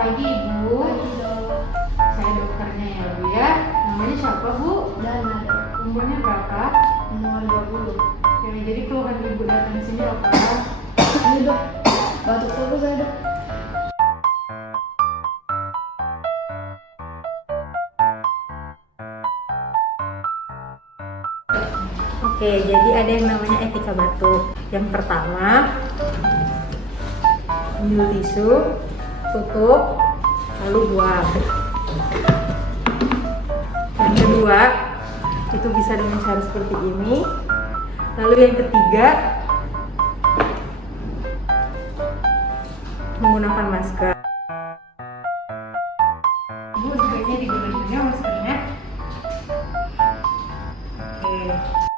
pagi Ibu. Saya dokternya ya Bu ya. Namanya siapa Bu? Dana, Umurnya berapa? umur 20. Ya, jadi keluhan Ibu datang sini apa? Ini dok, batuk terus saya dok. Oke, jadi ada yang namanya etika batuk. Yang pertama, ambil tisu, tutup, lalu buang. Yang kedua, itu bisa dengan cara seperti ini. Lalu yang ketiga, menggunakan masker. Ibu sebaiknya digunakan maskernya. Oke.